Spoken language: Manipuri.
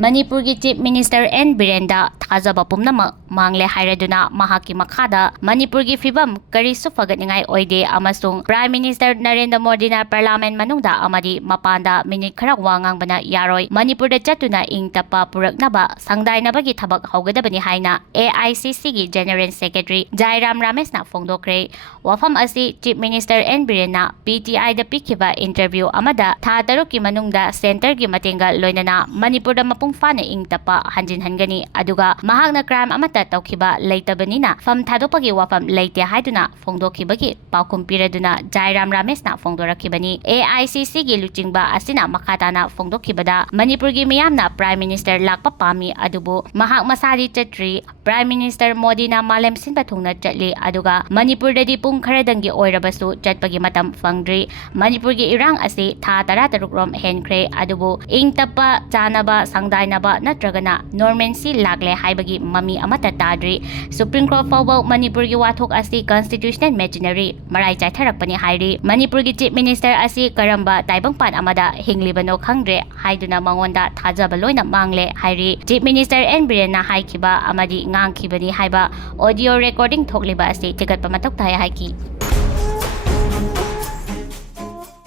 Manipur ki Chief Minister N Birenda thajaba pumnamak mangle hairaduna mahaki Makhada Manipur ki Fibam karisu Fagatningai Oide amasung Prime Minister Narendra Modi na Parliament manungda amadi mapanda minute khara wangang bana yaroi Manipur da chatuna ing tapa puraknaba sangdainabagi thabak haugadabani haina AICC gi General Secretary Jairam Ramesh na fongdokre wafam asi Chief Minister N Birena PTI da pikiba interview amada tha taruki manungda center gi matenga loinana Manipur da mapung fana ing tapa hanjin hangani aduga mahakna crime amata tawkiba leitabani fam thadopagi wafam leite haiduna fongdokibagi paukum piraduna Jairam Ramesh na fongdorakibani AICC gi luchingba asina Makhada na fongdokibada Manipur gi miyamna Prime Minister lakpa pami adubu mahak masari chatri Prime Minister Modi na malem sinba thungna chatli aduga Manipur dadi pung kharadangi oirabasu chatpagi matam fangdri Manipur gi irang asi tha tara rom henkhre adubu ing tapa chanaba sangdainaba natragana normancy lagle haibagi mami amata tadri Supreme Court fawba Manipur gi wathok asi constitutional machinery marai chaitharakpani hairi Manipur gi Chief Minister asi karamba taibangpan amada hinglibano khangre haiduna mangonda thajaba loina mangle hairi Chief Minister N Biren na haikiba amadi ngangkibani haiba audio recording thokliba asi tigatpa matok thaya haiki